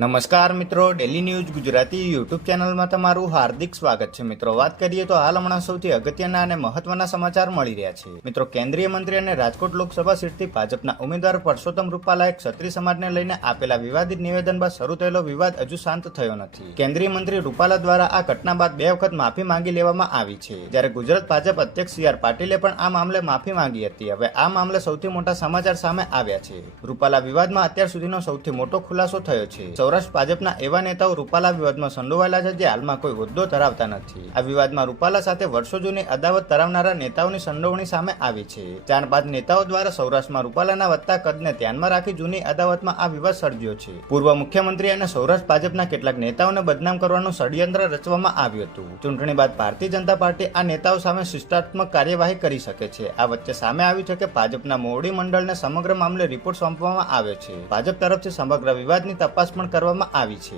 નમસ્કાર મિત્રો, daily news Gujarati YouTube ચેનલમાં તમારું હાર્દિક સ્વાગત છે. મિત્રો, વાત કરીએ તો હાલ હમણાં સૌથી અગત્યના અને મહત્વના સમાચાર મળી રહ્યા છે. મિત્રો, કેન્દ્રીય મંત્રી અને રાજકોટ લોકસભા સીટથી ભાજપના ઉમેદવાર પરસોત્તમ રૂપાલાએ ક્ષત્રિય સમાજને લઈને આપેલા વિવાદિત નિવેદન બાદ શરૂ થયેલો વિવાદ હજુ શાંત થયો નથી. કેન્દ્રીય મંત્રી રૂપાલા દ્વારા આ ઘટના બાદ 2 વખત માફી માંગી લેવામાં આવી છે, જ્યારે ગુજરાત ભાજપ અધ્યક્ષ CR પાટીલે પણ આ મામલે માફી માંગી હતી. હવે આ મામલે સૌથી મોટા સમાચાર સામે આવ્યા છે. રૂપાલા વિવાદમાં અત્યાર સુધીનો સૌથી મોટો ખુલાસો થયો છે. સૌરાષ્ટ્ર ભાજપના એવા નેતાઓ રૂપાલા વિવાદમાં સંડોવાયેલા છે જે હાલમાં કોઈ હોદ્દો ધરાવતા નથી. આ વિવાદમાં રૂપાલા સાથે વર્ષો જૂની અદાવત ધરાવનારા નેતાઓની સંડોવણી સામે આવી છે. ત્યારબાદ નેતાઓ દ્વારા સૌરાષ્ટ્રમાં રૂપાલાના વધતા કદને ધ્યાનમાં રાખી જૂની અદાવતમાં આ વિવાદ સર્જ્યો છે. પૂર્વ મુખ્યમંત્રી અને સૌરાષ્ટ્ર ભાજપના કેટલાક નેતાઓને બદનામ કરવાનું ષડયંત્ર રચવામાં આવ્યું હતું. ચૂંટણી બાદ ભારતીય જનતા પાર્ટી આ નેતાઓ સામે શિષ્ટાત્મક કાર્યવાહી કરી શકે છે. આ વચ્ચે સામે આવ્યું છે કે ભાજપના મોવડી મંડળને સમગ્ર મામલે રિપોર્ટ સોંપવામાં આવ્યો છે. ભાજપ તરફથી સમગ્ર વિવાદની તપાસ પણ કરવામાં આવી છે.